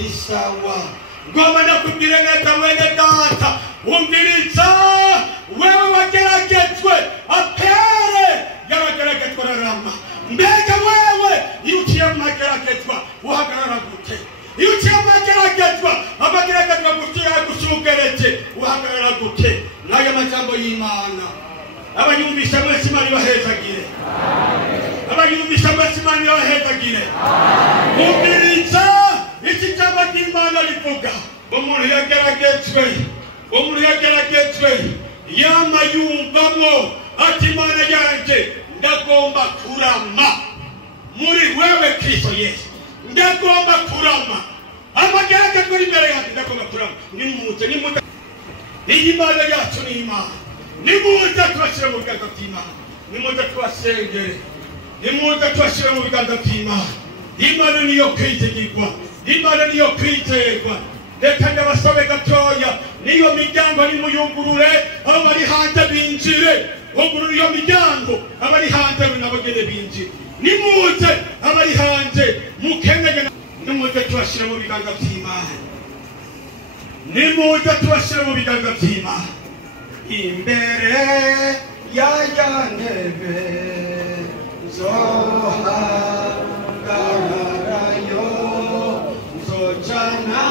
Tisawa ngoma nakubwire neza mwene data umviriza wewe wageragejwe apere yarageragejwe rarama mbega wewe iyo uciye mu mageragezwa uhagarara gute iyo uciye mu mageragezwa amageragezwa gushugereje uhagarara gute n'aya majambo y'Imana abanyumvisha mwese Imana ibahezagire abanyumvisha mwese Imana ibahezagire umviriza iki jambo ry'Imana rivuga umuntu yageragejwe yama yumvamo ati Imana yanje ndagomba kurama muri wewe Kristo Yesu ndagomba kurama amageragezwa imbere yanjye ndagomba kurama nimuze iyi Imana yacu ni Imana nimuze tubashyire mu biganza by'Imana nimuze tubasengere nimuze tubashyire mu biganza by'Imana Imana niyo kwitegekwa Imana niyo kwiterwa reka ndabasome gatoya niyo miryango nimuyungurure abo bari hanze binjire ugurura iyo miryango abari hanze nabagene binjire nimuze abari hanze mukenege nimuze tubashyire mu biganza by'Imana nimuze tubashyire mu biganza by'Imana imbere ya ntebe zohagarayo zocana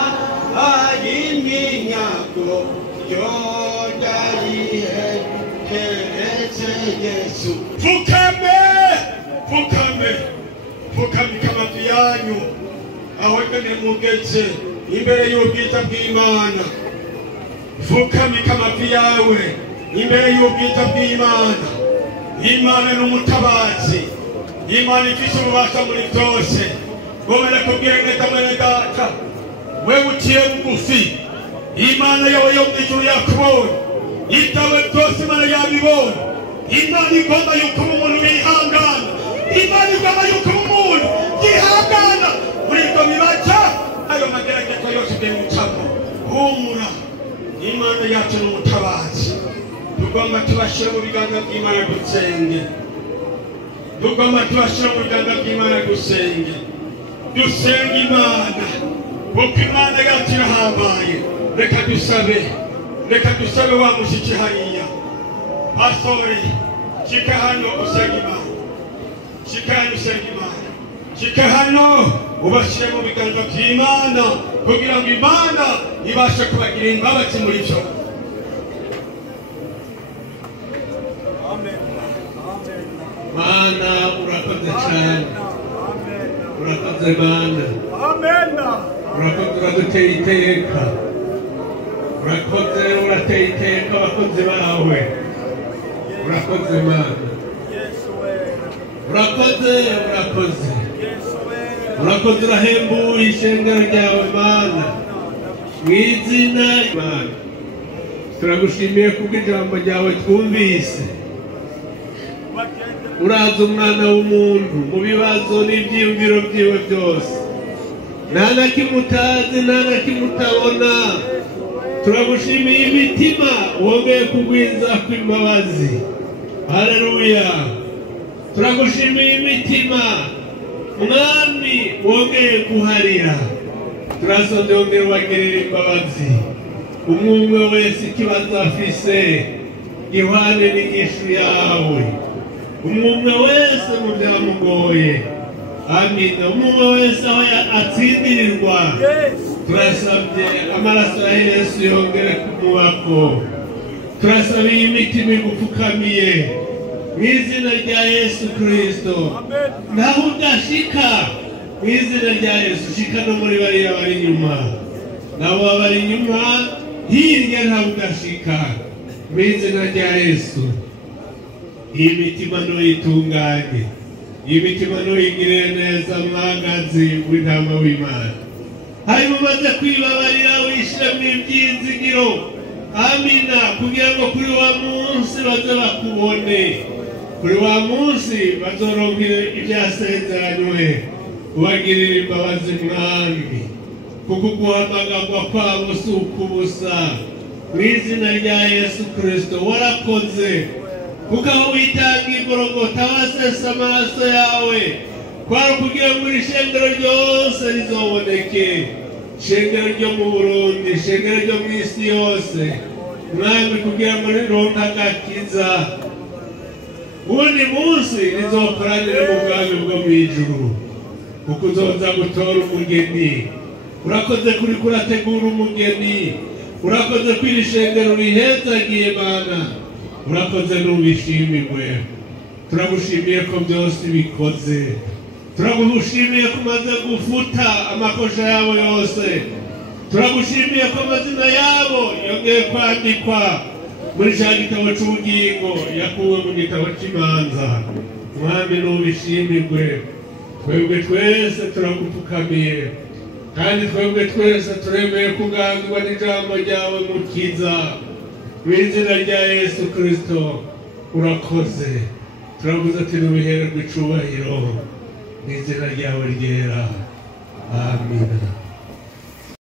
ay'iminyago yodayihe keretse Yesu fukamika amavi yanyu aho nyene mugeze imbere y'ubwiza bw'Imana fukamika amavi yawe imbere y'ubwiza bw'Imana Imana n'umutabazi Imana ifise ububasha muri byose ngomera kubwira neza mwene data wewe uciye bugufi Imana yawe yo mw'ijuru yakubonye itawe byose Imana yabibonye Imana igomba yuko umuntu wihangana Imana igomba yuko umuntu yihangana muri ibyo bibaca ayo mageragezwa yose ugemucamo humura Imana yacu n'umutabazi tugomba tubashyire mu biganza by'Imana dusenge tugomba tubashyire mu biganza by'Imana dusenge Imana kuko Imana yacu irahambaye reka dusabe wa mushyiki hariya pastori shika hano usenge Imana shika hano ubashyire mu biganza by'Imana kugira ngo Imana ibashe kubagirira imbabazi muri byo Mana urakoze cyane urakoze Mana urakoze uraduteye iteka urakoze urateye iteka abakozi bawe urakoze Mana urakoze urahembuye ishengero ryawe Mana mu izina Mana turagushimiye kubw'ijambo ryawe twumvise uraza umwana w'umuntu mu bibazo n'ibyiyumviro byiwe byose nta na kimwe utazi nta na kimwe utabona turagushimiye imitima wongeye kugwiza kw'imbabazi haleluya turagushimiye imitima mwami wongeye kuharira turasabye wongeye wagirira imbabazi umwe wese ikibazo afise gihwane n'inyishu yawe umwe wese mu byamugoye amina umwe wese aho atsindirirwa turasabye amaraso ya Yesu yongere kumubako turasabiye imitima igupfukamiye mu izina rya Yesu Kristo naho udashika mu izina rya Yesu shika no muri bariya bari inyuma nabo bari inyuma hirya ntaho udashika mu izina rya Yesu iyi mitima nuyitunganye iyi mitima nuyigirire neza mwagazi w'intama w'Imana hanyuma umaze kwibabarira wishyiramo ibyizigiro amina kugira ngo kuri wa munsi baze bakubone kuri wa munsi bazoronkere ibyasezeranywe ubagirire imbabazi mwami kuko guhamagarwa kwabo si ukubusa mu izina rya Yesu Kristo warakoze kuko aho witanga igorogota wasesa amaraso yawe kwari kugira ngo ishengero ryose rizoboneke shengero ryo mu Burundi, shengero ryo mu isi yose, mwami kugira ngo rironke agakiza, ubundi munsi rizokoranire mu bwami bwo mw'ijuru, kuko uzoza gutora umugeni. Urakoze kuri kurategura umugeni, urakoze kw'iri shengero rihezagiye Mana, urakoze n'ubishimirwe. Turagushimiye ko byose bikoze, turagushimiye ko umaze gufuta amakosha yabo yose, turagushimiye ko amazina yabo yongeye kwandikwa muri cya gitabo cy'ubugingo yakuwe mu gitabo cy'imanza. Mwami n'ubishimirwe. Twebwe twese turagupfukamiye, kandi twebwe twese turemeye kuganzwa n'ijambo ryawe Mukiza, mu izina rya Yesu Kristo. Urakoze, turavuze ati nubihererwe icubahiro mu izina ryawe ryera. Amina.